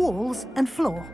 walls and floor.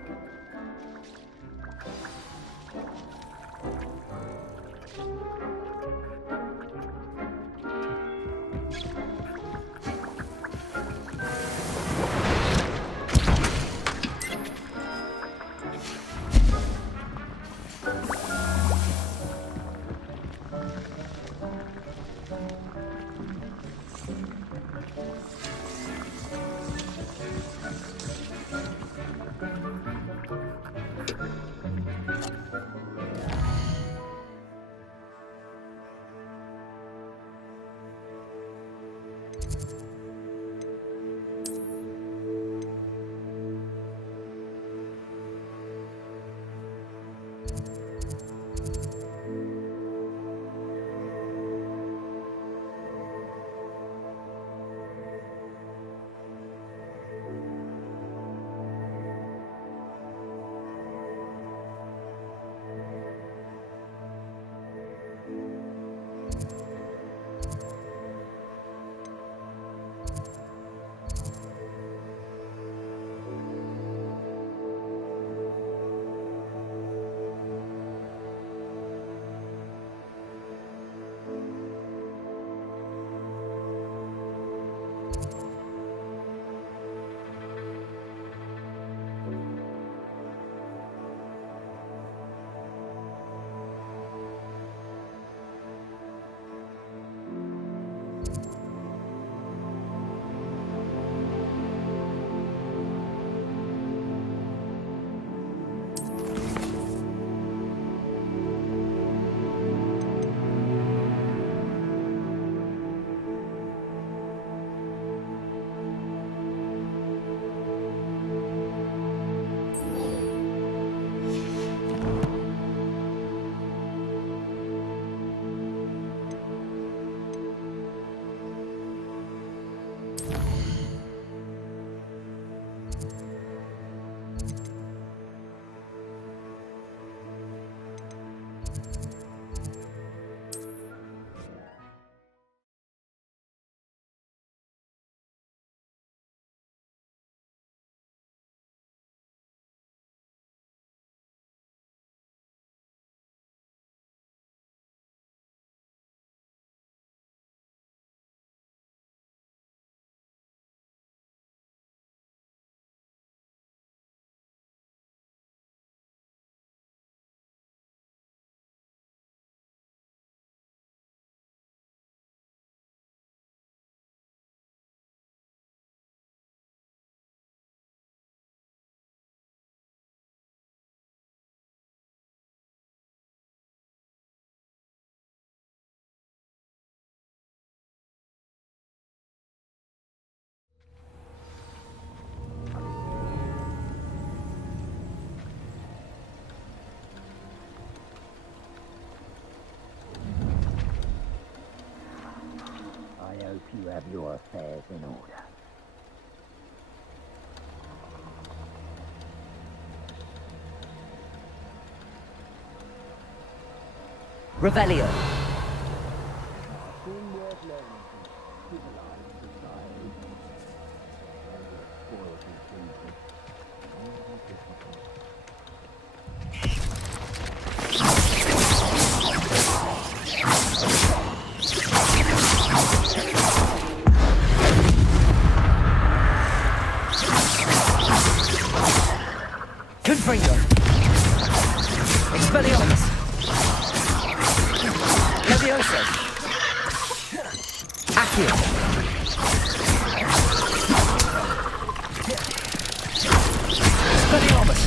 You have your affairs in order. Revelio. Confringo. Expelliarmus. Levioso. Accio. Expelliarmus.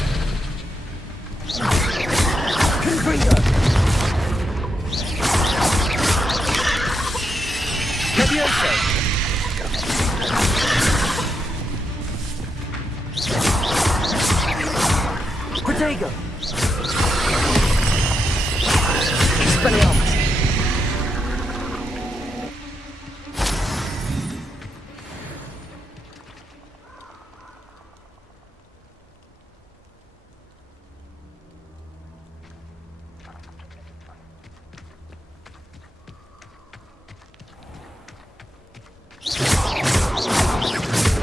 Confringo. Levioso. Protego. Expelliarmus.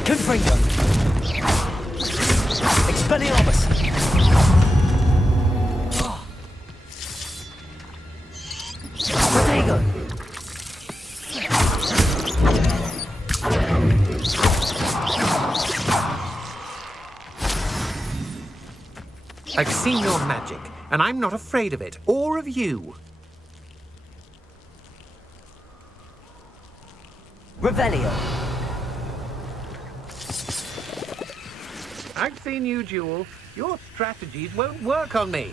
Confringo. Expelliarmus! Protego! I've seen your magic, and I'm not afraid of it, or of you. Revelio! I've seen you duel. Your strategies won't work on me.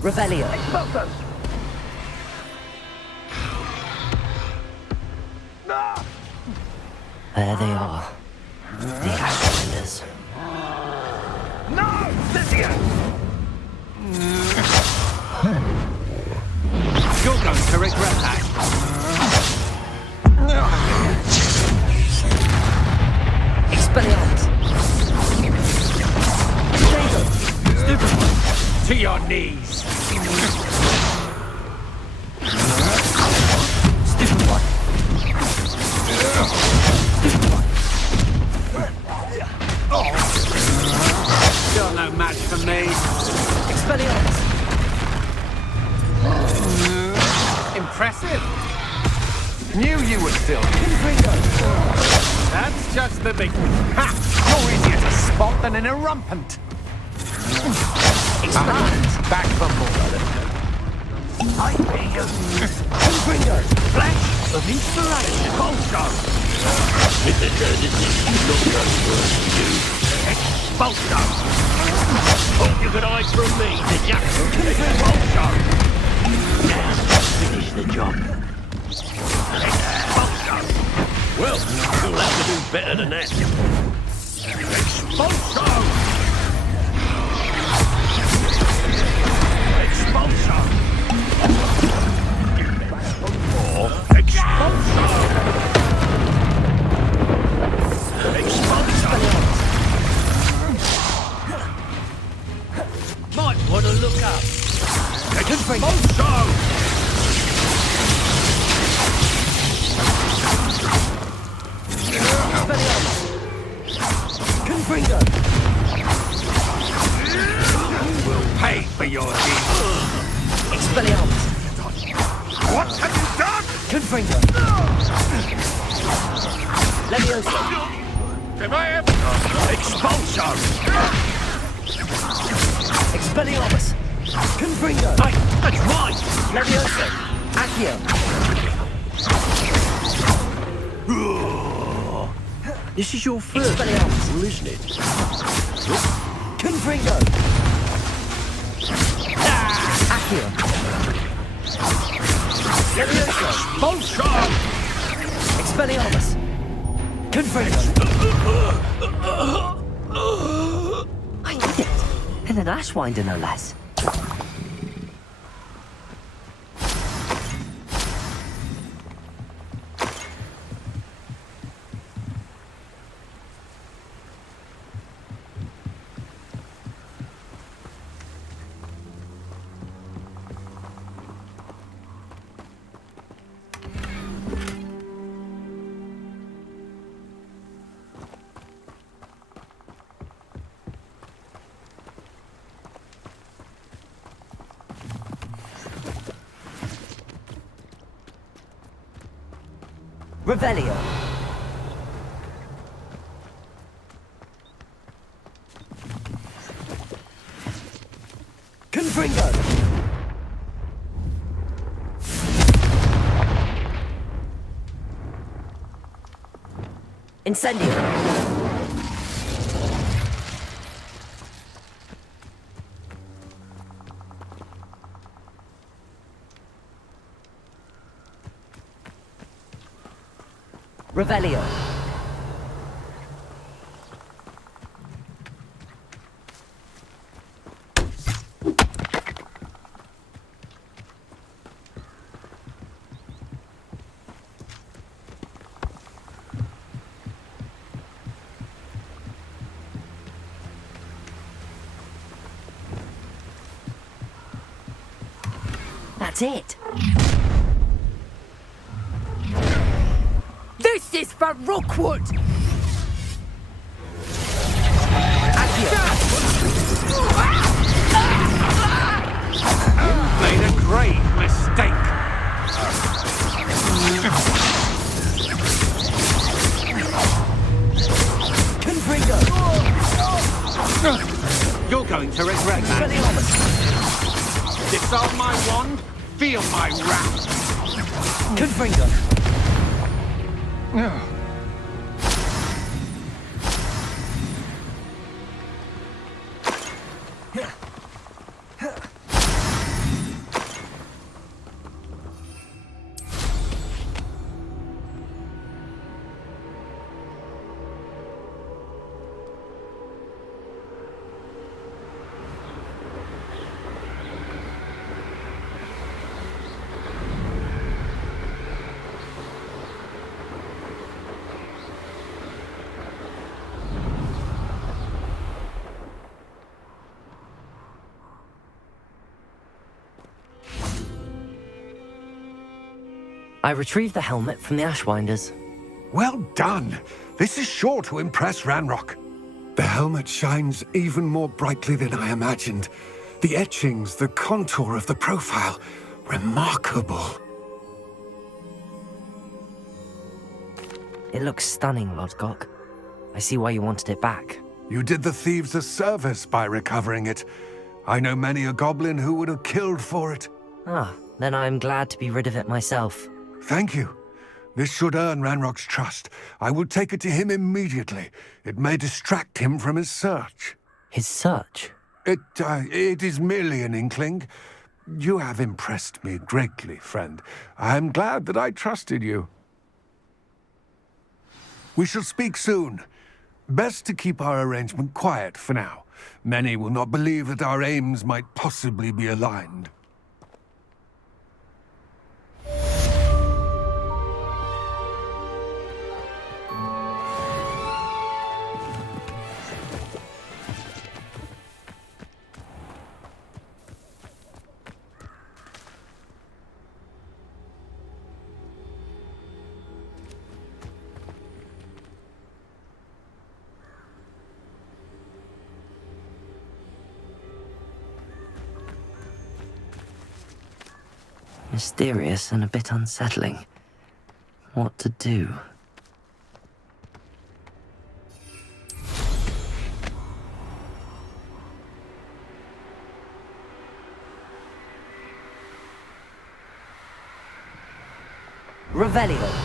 Revelio! Expulsus! There they are. The Ashlanders. No! Cynthia! You're going to regret that. Expelliarmus! Protego! Stupid one! To your knees. Stupid one! You're no match for me. Expelliarmus! Impressive. Knew you would still. That's just the big one. Ha! You're easier to spot than an irrumpant. Expelliarmus! Back for more. I pay you! Confringo! Flash of inspiration. Bolsho. Bolsho. Hope you could hide from me, did ya? Bolsho. Now, finish the job. Well, you'll have to do better than that. Bolsho. Expulsion! Might want to look up. Expulsion! Confringo! Will pay for your deeds. Expelliarmus! What have you done? Confringo! Leviosa! Have I ever... Expulsion! Expelliarmus! Confringo. Hey, that's mine! Levioso. Accio. This is your first Expelliarmus. rule, isn't it? Confringo. Accio. Levioso. Bullshot! Expelliarmus. Confringo. I did it. And an Ashwinder, no less. Revelio. Confringo. Incendio. Revelio. That's it. This is for Rookwood! Made a great mistake. Confringo! You're going to regret that. Expelliarmus! Dissolve my wand, feel my wrath. Confringo! I retrieved the helmet from the Ashwinders. Well done. This is sure to impress Ranrock. The helmet shines even more brightly than I imagined. The etchings, the contour of the profile. Remarkable. It looks stunning, Lodgok. I see why you wanted it back. You did the thieves a service by recovering it. I know many a goblin who would have killed for it. Ah, then I'm glad to be rid of it myself. Thank you. This should earn Ranrock's trust. I will take it to him immediately. It may distract him from his search. His search? It is merely an inkling. You have impressed me greatly, friend. I am glad that I trusted you. We shall speak soon. Best to keep our arrangement quiet for now. Many will not believe that our aims might possibly be aligned. Mysterious and a bit unsettling. What to do? Revelio.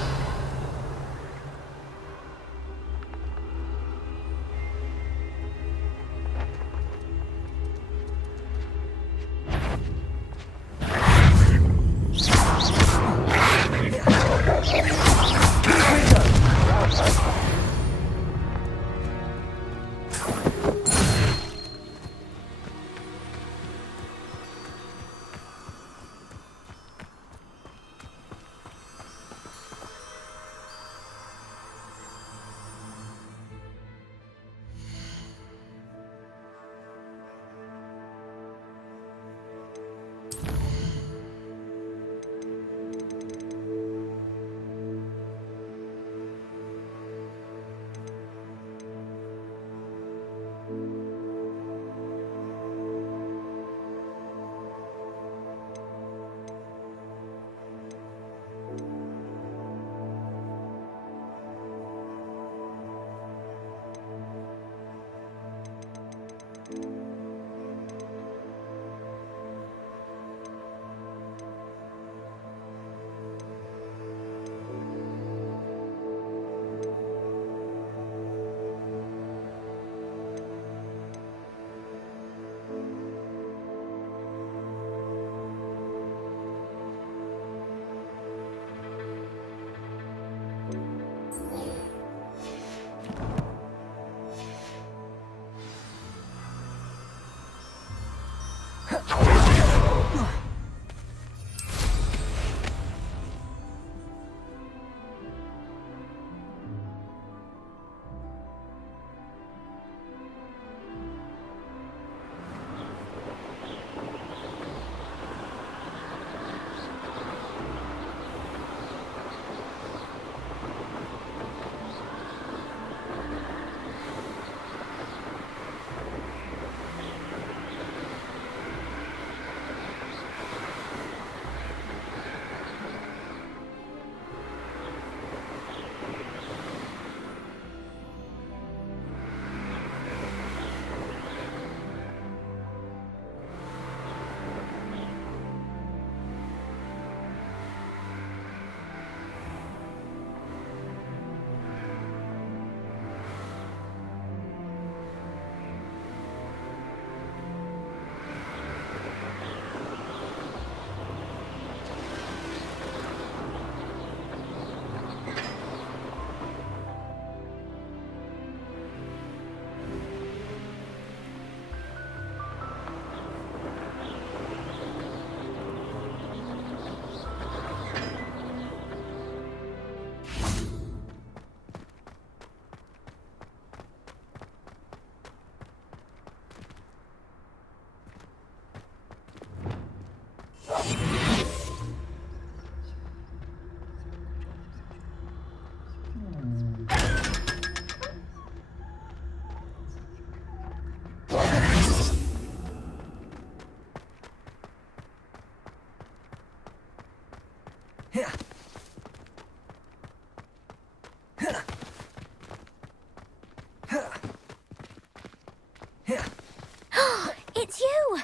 It's you!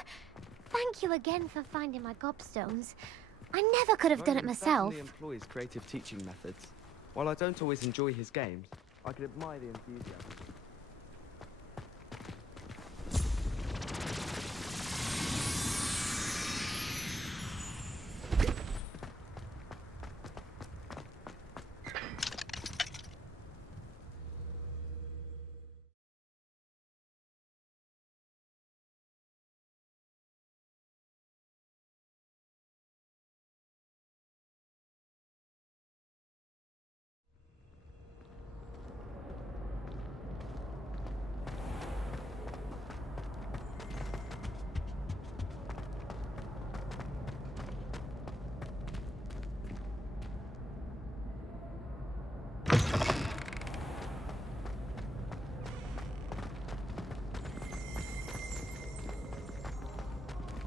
Thank you again for finding my gobstones. I never could have done it myself. He employs creative teaching methods. While I don't always enjoy his games, I can admire the enthusiasm.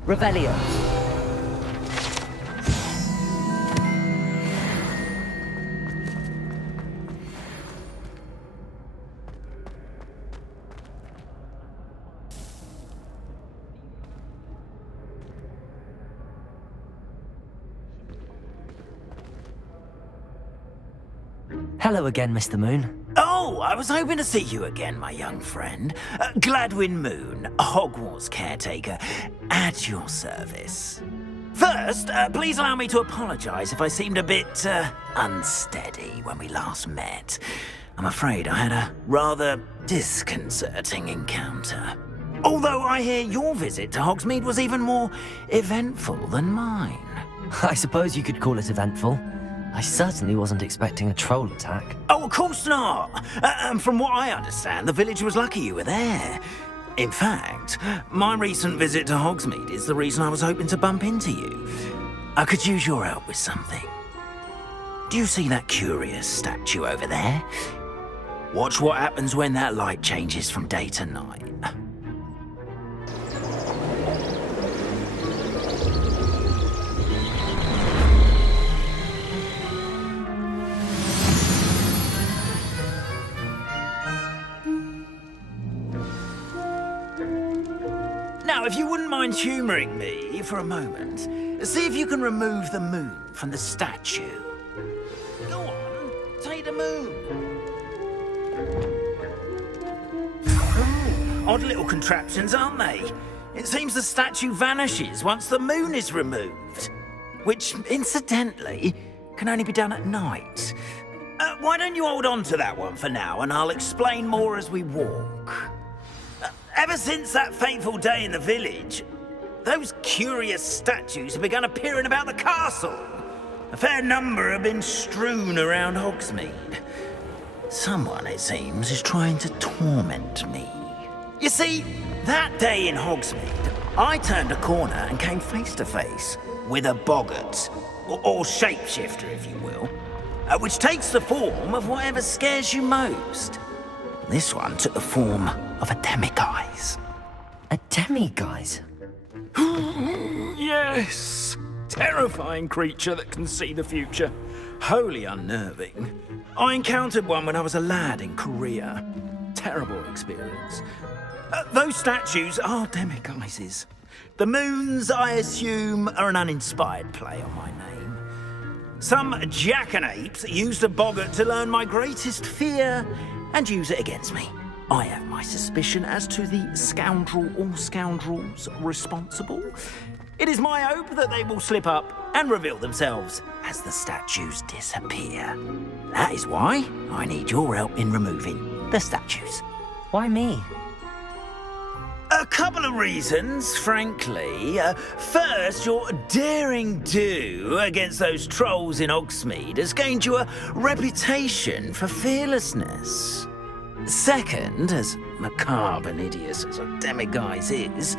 Revelio. Hello again, Mr. Moon. Oh, I was hoping to see you again, my young friend. Gladwin Moon, Hogwarts caretaker, at your service. First, please allow me to apologise if I seemed a bit unsteady when we last met. I'm afraid I had a rather disconcerting encounter. Although I hear your visit to Hogsmeade was even more eventful than mine. I suppose you could call it eventful. I certainly wasn't expecting a troll attack. Oh, of course not. And from what I understand, the village was lucky you were there. In fact, my recent visit to Hogsmeade is the reason I was hoping to bump into you. I could use your help with something. Do you see that curious statue over there? Watch what happens when that light changes from day to night. Now, if you wouldn't mind humouring me for a moment, see if you can remove the moon from the statue. Go on, take the moon. Odd little contraptions, aren't they? It seems the statue vanishes once the moon is removed. Which, incidentally, can only be done at night. Why don't you hold on to that one for now, and I'll explain more as we walk. Ever since that fateful day in the village, those curious statues have begun appearing about the castle. A fair number have been strewn around Hogsmeade. Someone, it seems, is trying to torment me. You see, that day in Hogsmeade, I turned a corner and came face to face with a boggart, or shapeshifter, if you will, which takes the form of whatever scares you most. This one took the form of a demiguise. A demiguise? Yes! Terrifying creature that can see the future. Wholly unnerving. I encountered one when I was a lad in Korea. Terrible experience. Those statues are demiguises. The moons, I assume, are an uninspired play on my name. Some jackanapes used a boggart to learn my greatest fear and use it against me. I have my suspicion as to the scoundrel or scoundrels responsible. It is my hope that they will slip up and reveal themselves as the statues disappear. That is why I need your help in removing the statues. Why me? A couple of reasons, frankly. First, your daring do against those trolls in Hogsmeade has gained you a reputation for fearlessness. Second, as macabre and hideous as a demiguise is,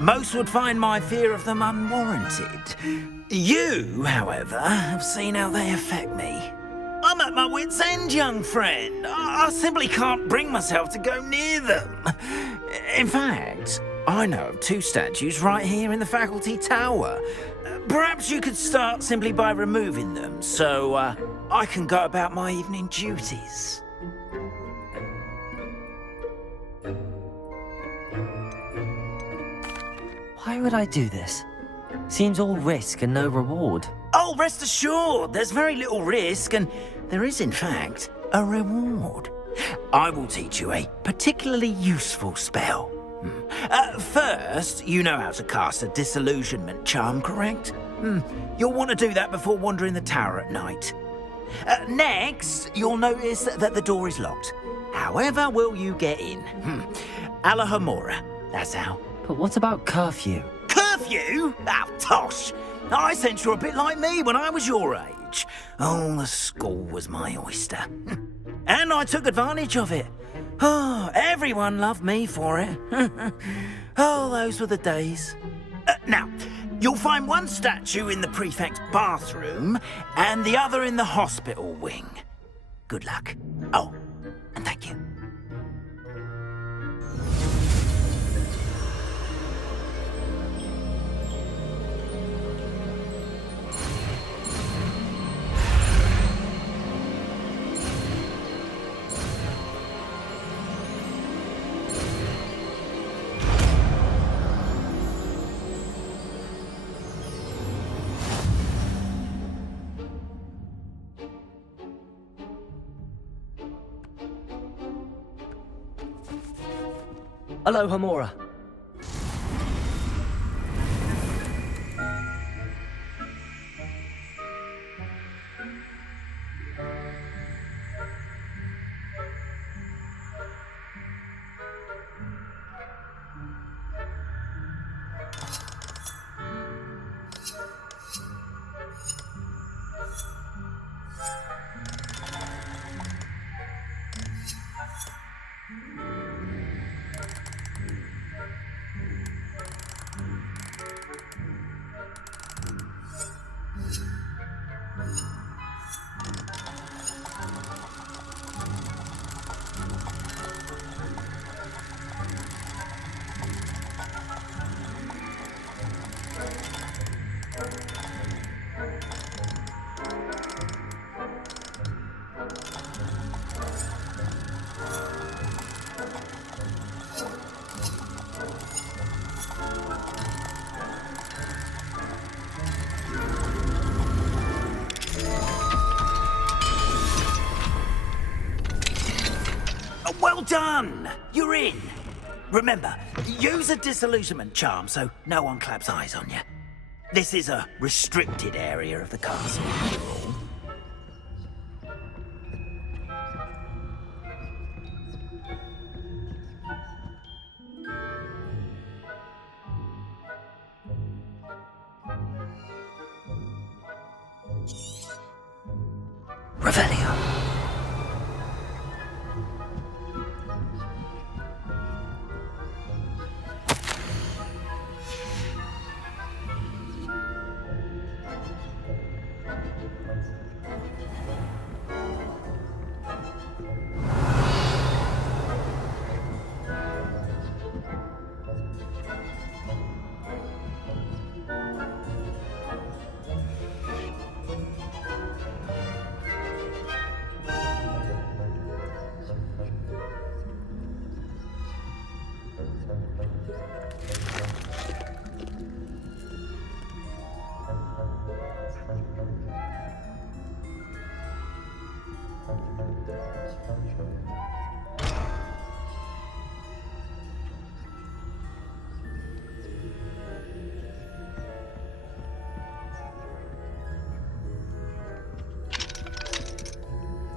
most would find my fear of them unwarranted. You, however, have seen how they affect me. I'm at my wit's end, young friend. I simply can't bring myself to go near them. In fact, I know of two statues right here in the faculty tower. Perhaps you could start simply by removing them, so I can go about my evening duties. Why would I do this? Seems all risk and no reward. Oh, rest assured, there's very little risk, and there is, in fact, a reward. I will teach you a particularly useful spell. First, you know how to cast a disillusionment charm, correct? You'll want to do that before wandering the tower at night. Next, you'll notice that the door is locked. However will you get in? Alahomora, that's how. But what about curfew? Curfew? Oh, tosh! I sense you're a bit like me when I was your age. Oh, the school was my oyster. And I took advantage of it. Oh, everyone loved me for it. Oh, those were the days. Now, you'll find one statue in the prefect's bathroom and the other in the hospital wing. Good luck. Oh, and thank you. Aloha Mora. Well done! You're in. Remember, use a disillusionment charm so no one claps eyes on you. This is a restricted area of the castle, after all. Revelio.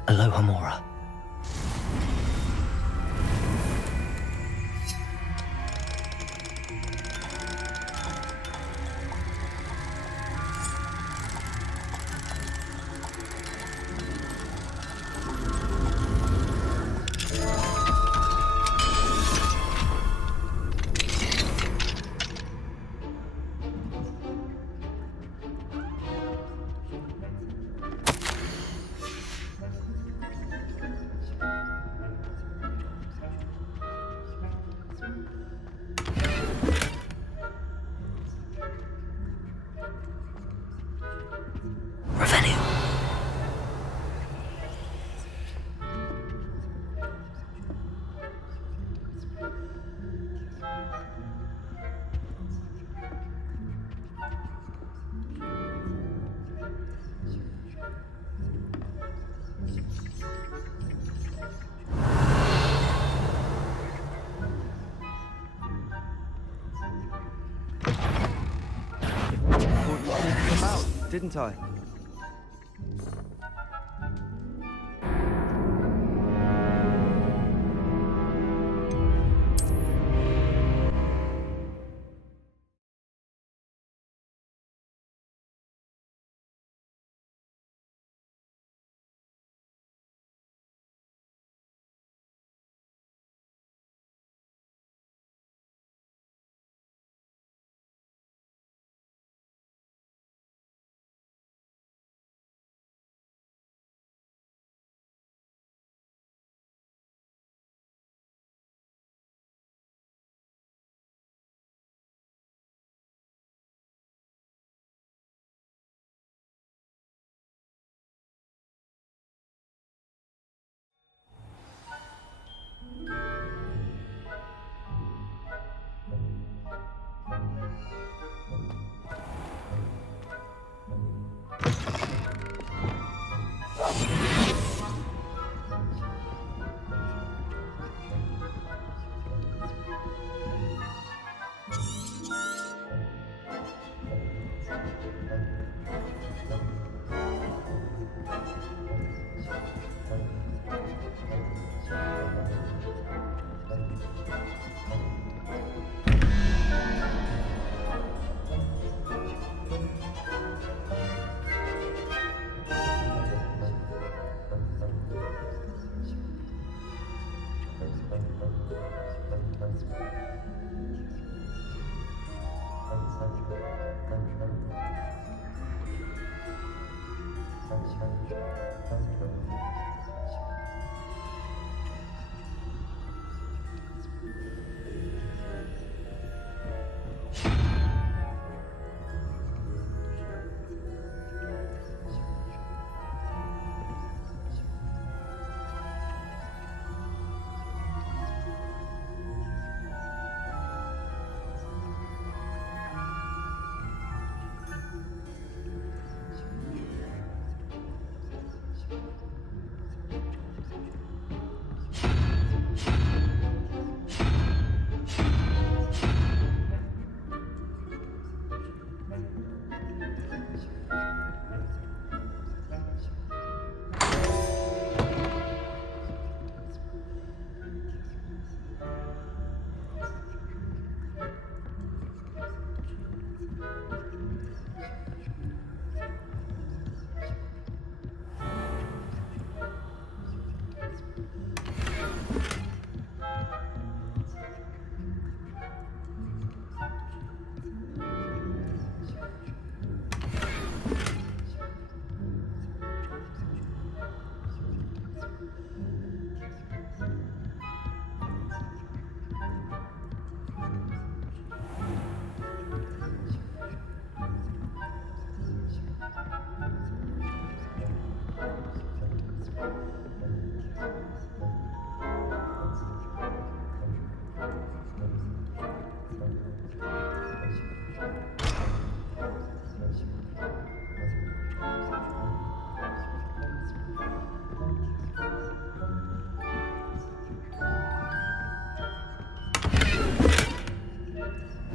Aloha Mora. Revelio. Come out, didn't I?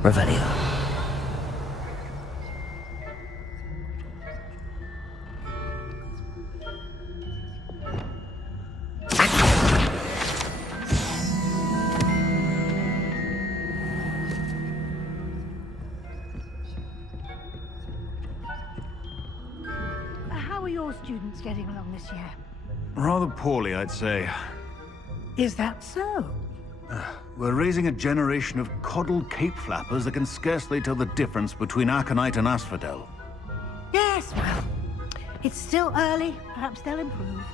Revelio. How are your students getting along this year? Rather poorly, I'd say. Is that so? We're raising a generation of coddled cape flappers that can scarcely tell the difference between aconite and asphodel. Yes, well, it's still early. Perhaps they'll improve.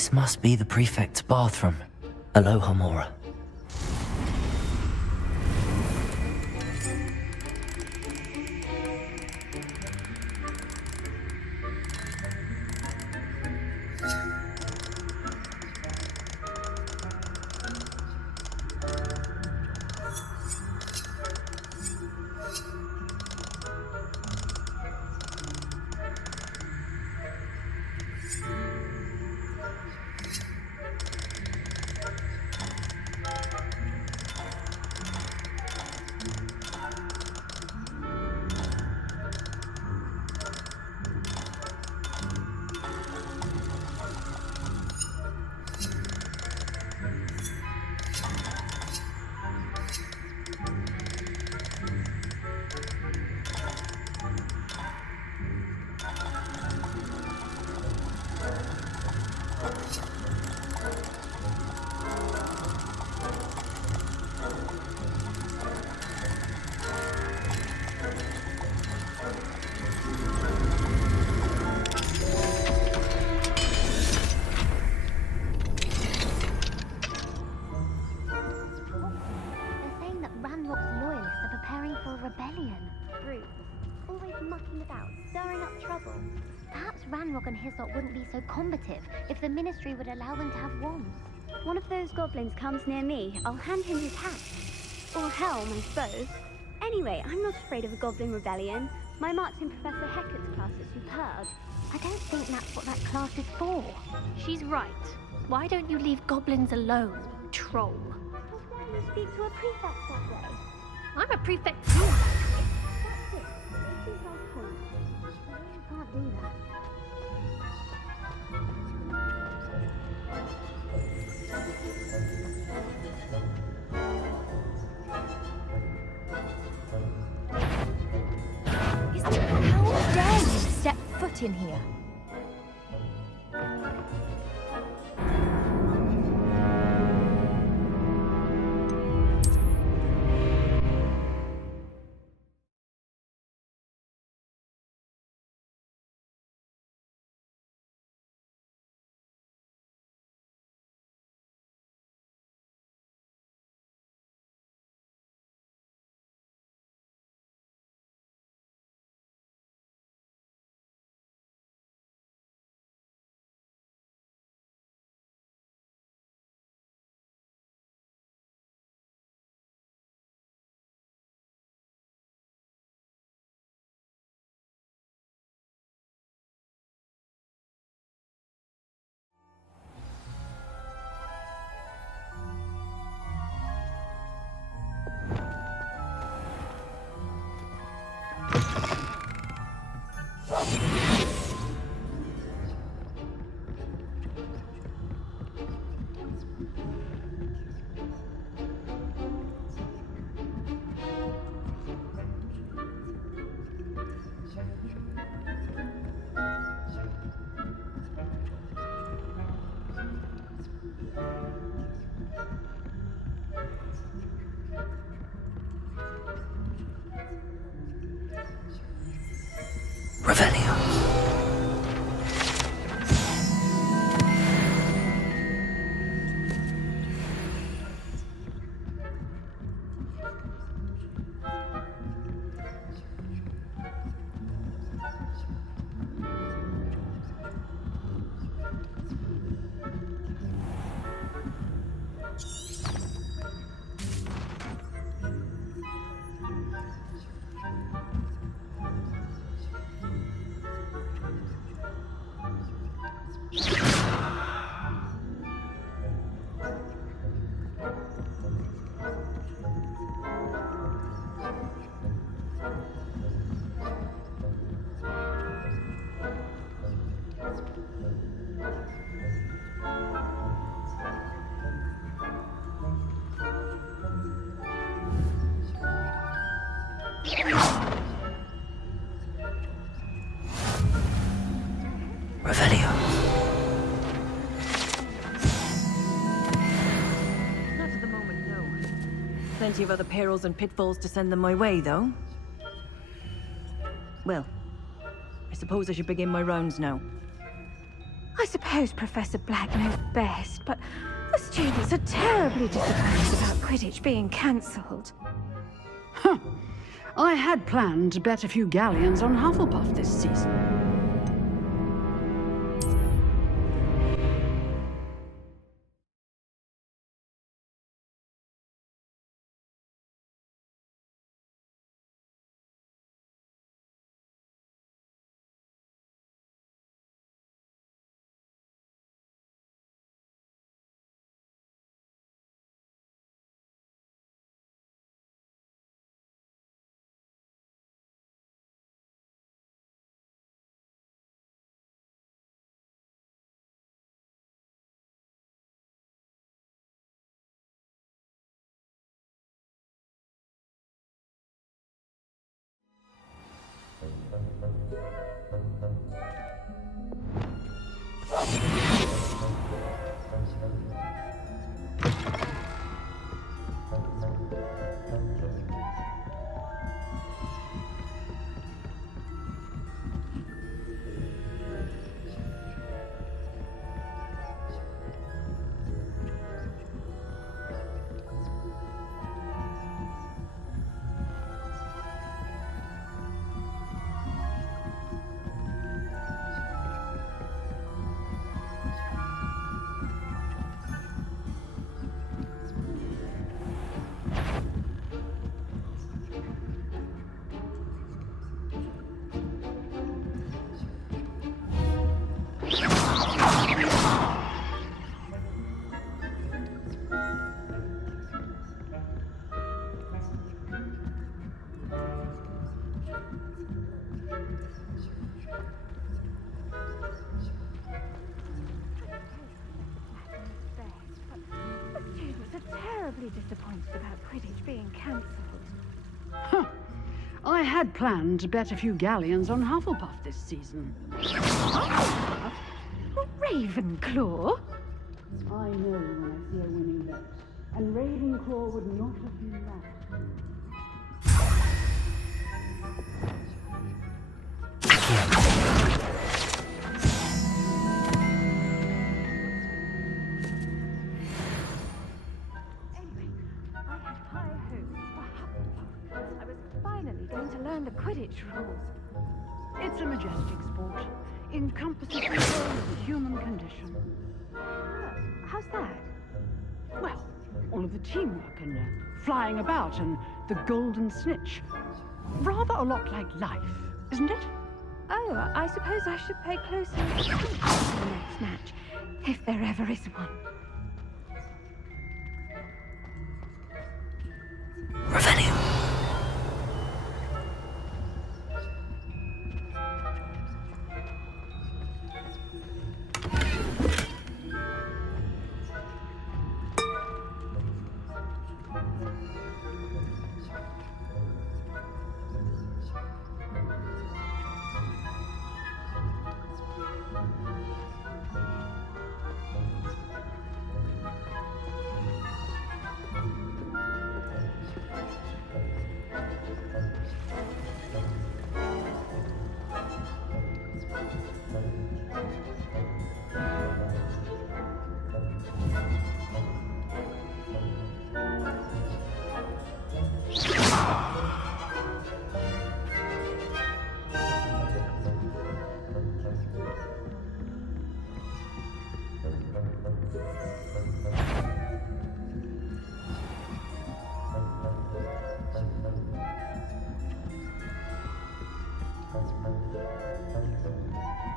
This must be the prefect's bathroom. Aloha Mora. Ranrock and Hyssop wouldn't be so combative if the Ministry would allow them to have wands. One of those goblins comes near me, I'll hand him his hat. Or helm, I suppose. Anyway, I'm not afraid of a goblin rebellion. My marks in Professor Hecat's class are superb. I don't think that's what that class is for. She's right. Why don't you leave goblins alone, troll? Why do you speak to a prefect that way? I'm a prefect too. That's it. This is our point. You can't do that. How dare you step foot in here? Revelio. Revelio. Not at the moment, no. Plenty of other perils and pitfalls to send them my way, though. Well, I suppose I should begin my rounds now. I suppose Professor Black knows best, but the students are terribly disappointed about Quidditch being cancelled. Huh. I had planned to bet a few galleons on Hufflepuff this season. thoroughly disappointed about Quidditch being cancelled. Huh. I had planned to bet a few galleons on Hufflepuff this season. Hufflepuff? Ravenclaw? I know when I see a winning bet, and Ravenclaw would not have been that. Anyway, I had high hopes for Hufflepuff. I was finally going to learn the Quidditch rules. It's a majestic sport, encompasses the whole of the human condition. How's that? Well, all of the teamwork and flying about and the golden snitch. Rather a lot like life, isn't it? Oh, I suppose I should pay closer attention to the next match, if there ever is one. Revelio.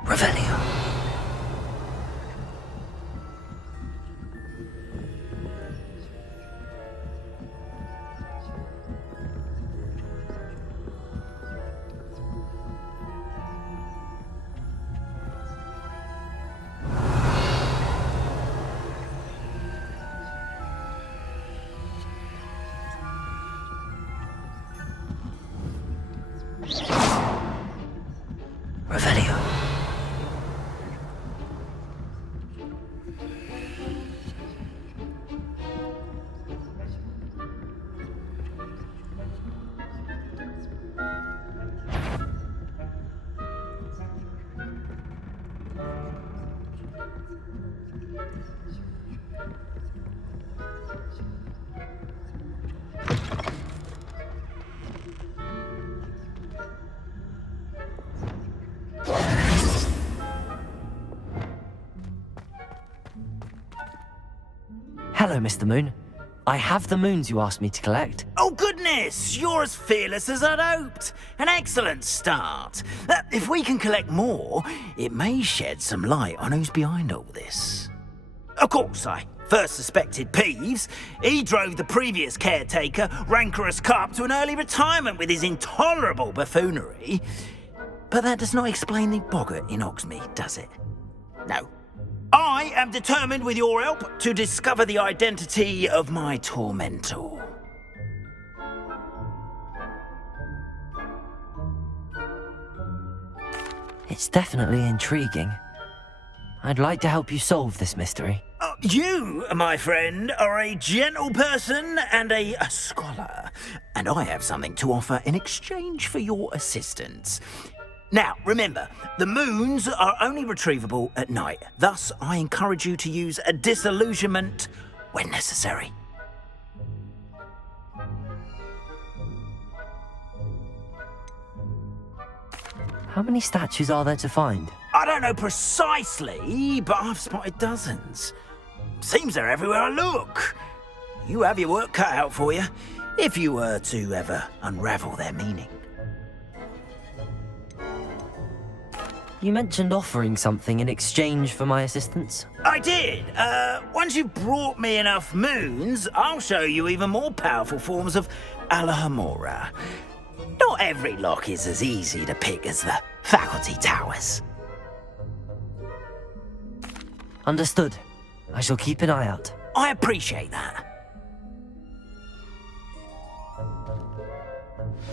Revelio. Revelio. Hello, Mr. Moon. I have the moons you asked me to collect. Oh, goodness! You're as fearless as I'd hoped. An excellent start. If we can collect more, it may shed some light on who's behind all this. Of course, I first suspected Peeves. He drove the previous caretaker, Rancorous Carp, to an early retirement with his intolerable buffoonery. But that does not explain the boggart in Hogsmeade, does it? No. I am determined, with your help, to discover the identity of my tormentor. It's definitely intriguing. I'd like to help you solve this mystery. You, my friend, are a gentle person and a scholar, and I have something to offer in exchange for your assistance. Now, remember, the moons are only retrievable at night. Thus, I encourage you to use a disillusionment when necessary. How many statues are there to find? I don't know precisely, but I've spotted dozens. Seems they're everywhere I look. You have your work cut out for you, if you were to ever unravel their meaning. You mentioned offering something in exchange for my assistance. I did. Once you've brought me enough moons, I'll show you even more powerful forms of Alohomora. Not every lock is as easy to pick as the faculty towers. Understood. I shall keep an eye out. I appreciate that.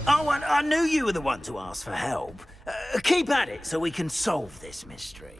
Oh, I knew you were the one to ask for help. Keep at it so we can solve this mystery.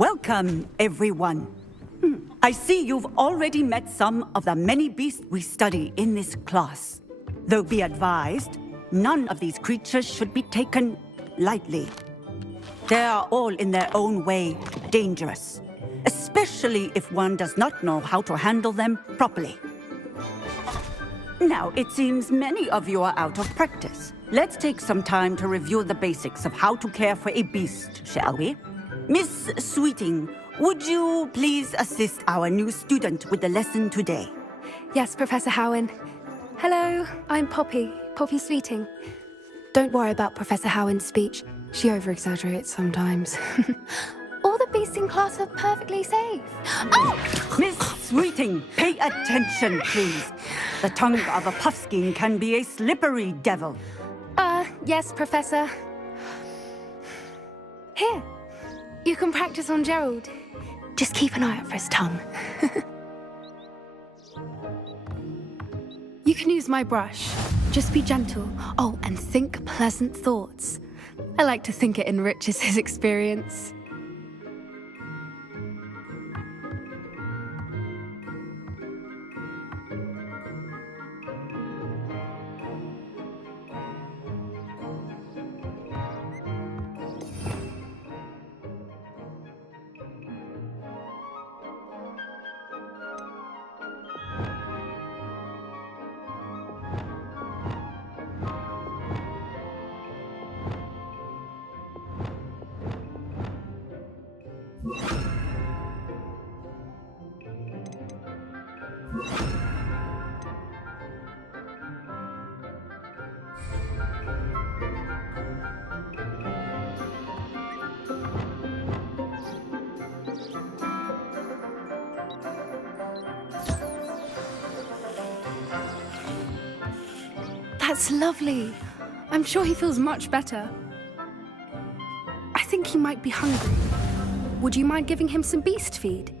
Welcome, everyone. I see you've already met some of the many beasts we study in this class. Though be advised, none of these creatures should be taken lightly. They are all in their own way dangerous, especially if one does not know how to handle them properly. Now, it seems many of you are out of practice. Let's take some time to review the basics of how to care for a beast, shall we? Miss Sweeting, would you please assist our new student with the lesson today? Yes, Professor Howen. Hello, I'm Poppy Sweeting. Don't worry about Professor Howen's speech. She over-exaggerates sometimes. All the beasts in class are perfectly safe. Oh! Miss Sweeting, pay attention, please. The tongue of a puffskein can be a slippery devil. Yes, Professor. Here, you can practice on Gerald. Just keep an eye out for his tongue. You can use my brush. Just be gentle. Oh, and think pleasant thoughts. I like to think it enriches his experience. That's lovely. I'm sure he feels much better. I think he might be hungry. Would you mind giving him some beast feed?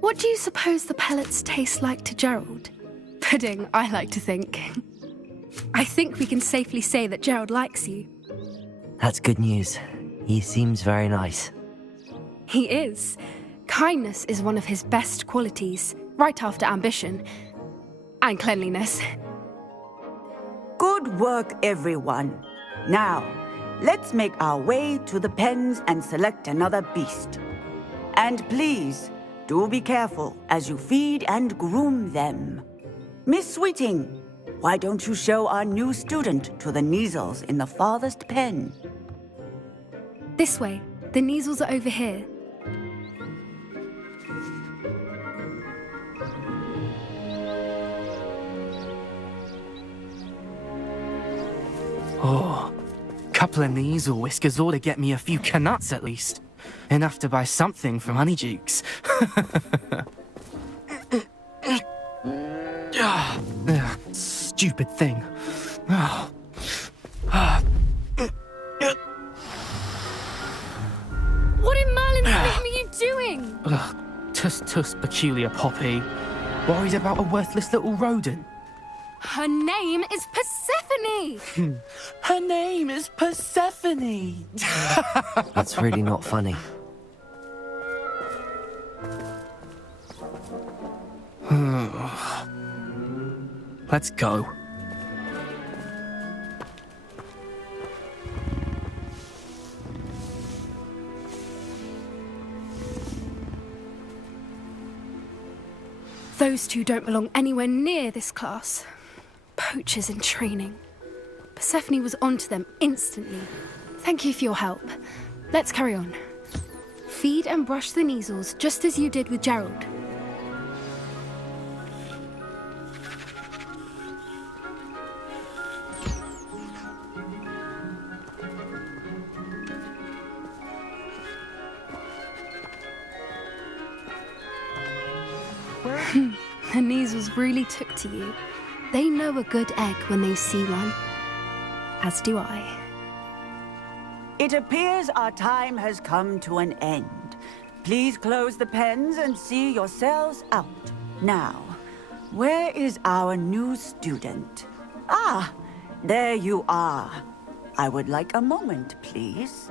What do you suppose the pellets taste like to Gerald? Pudding, I like to think. I think we can safely say that Gerald likes you. That's good news. He seems very nice. He is. Kindness is one of his best qualities, right after ambition. And cleanliness. Good work, everyone. Now, let's make our way to the pens and select another beast. And please, do be careful as you feed and groom them. Miss Sweeting, why don't you show our new student to the Neasels in the farthest pen? This way. The Neasels are over here. Oh, couple of Neasel whiskers ought to get me a few canuts at least. Enough to buy something from Honeydukes. Stupid thing. Oh. What in Merlin's name are you doing? Tuss, peculiar Poppy. Worried about a worthless little rodent. Her name is Persephone! Her name is Persephone! That's really not funny. Let's go. Those two don't belong anywhere near this class. Poachers in training. Persephone was onto them instantly. Thank you for your help. Let's carry on. Feed and brush the Neasels just as you did with Gerald. The Neasels really took to you. They know a good egg when they see one. As do I. It appears our time has come to an end. please close the pens and see yourselves out. Now, where is our new student? Ah, there you are. I would like a moment, please.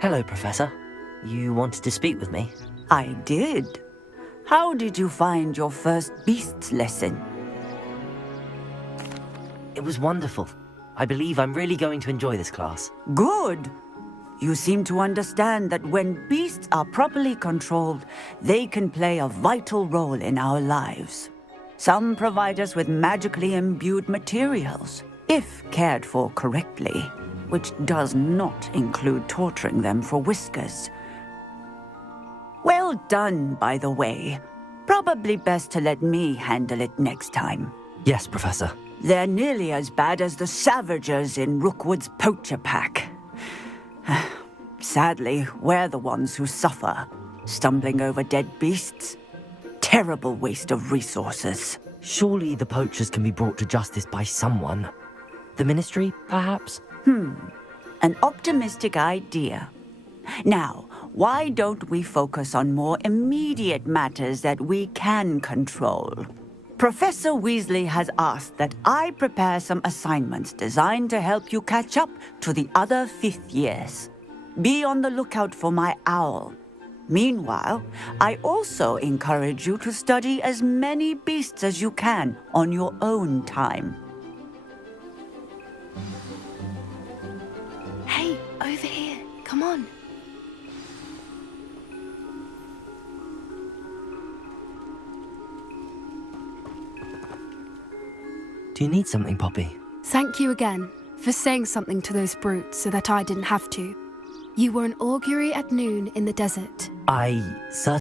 Hello, Professor. You wanted to speak with me? I did. How did you find your first beasts lesson? It was wonderful. I believe I'm really going to enjoy this class. Good. You seem to understand that when beasts are properly controlled, they can play a vital role in our lives. Some provide us with magically imbued materials, if cared for correctly, which does not include torturing them for whiskers. Well done, by the way. Probably best to let me handle it next time. Yes, Professor. They're nearly as bad as the Savagers in Rookwood's poacher pack. Sadly, we're the ones who suffer, stumbling over dead beasts. Terrible waste of resources. Surely the poachers can be brought to justice by someone. The Ministry, perhaps? An optimistic idea. Now, why don't we focus on more immediate matters that we can control? Professor Weasley has asked that I prepare some assignments designed to help you catch up to the other 5th years. Be on the lookout for my owl. Meanwhile, I also encourage you to study as many beasts as you can on your own time. Hey, over here. Come on. Do you need something, Poppy? Thank you again for saying something to those brutes so that I didn't have to. You were an augury at noon in the desert. I certainly